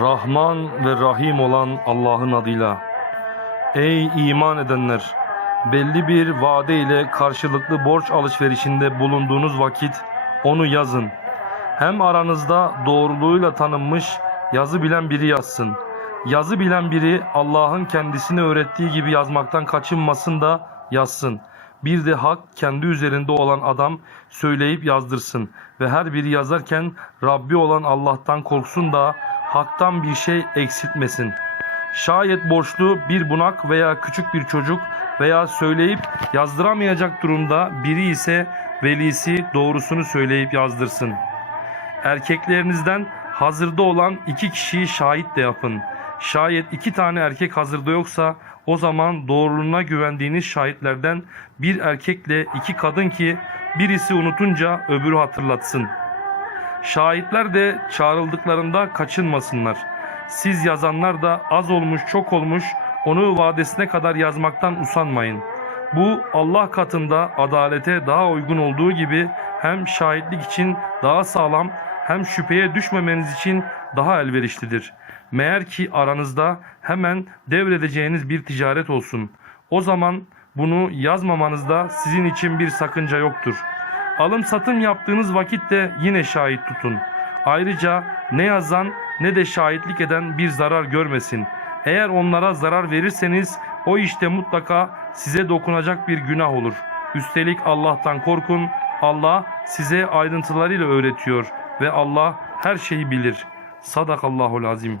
Rahman ve Rahim olan Allah'ın adıyla. Ey iman edenler! Belli bir vade ile karşılıklı borç alışverişinde bulunduğunuz vakit onu yazın. Hem aranızda doğruluğuyla tanınmış yazı bilen biri yazsın. Yazı bilen biri Allah'ın kendisine öğrettiği gibi yazmaktan kaçınmasın da yazsın. Bir de hak kendi üzerinde olan adam söyleyip yazdırsın ve her biri yazarken Rabbi olan Allah'tan korksun da haktan bir şey eksiltmesin. Şayet borçlu bir bunak veya küçük bir çocuk veya söyleyip yazdıramayacak durumda biri ise velisi doğrusunu söyleyip yazdırsın. Erkeklerinizden hazırda olan iki kişiyi şahit de yapın. Şayet iki tane erkek hazırda yoksa o zaman doğruluğuna güvendiğiniz şahitlerden bir erkekle iki kadın ki birisi unutunca öbürü hatırlatsın. Şahitler de çağrıldıklarında kaçınmasınlar. Siz yazanlar da az olmuş çok olmuş onu vadesine kadar yazmaktan usanmayın. Bu Allah katında adalete daha uygun olduğu gibi hem şahitlik için daha sağlam hem şüpheye düşmemeniz için daha elverişlidir. Meğer ki aranızda hemen devredeceğiniz bir ticaret olsun. O zaman bunu yazmamanızda sizin için bir sakınca yoktur. Alım satım yaptığınız vakitte yine şahit tutun. Ayrıca ne yazan ne de şahitlik eden bir zarar görmesin. Eğer onlara zarar verirseniz o işte mutlaka size dokunacak bir günah olur. Üstelik Allah'tan korkun. Allah size ayrıntılarıyla öğretiyor ve Allah her şeyi bilir. Sadakallahul azim.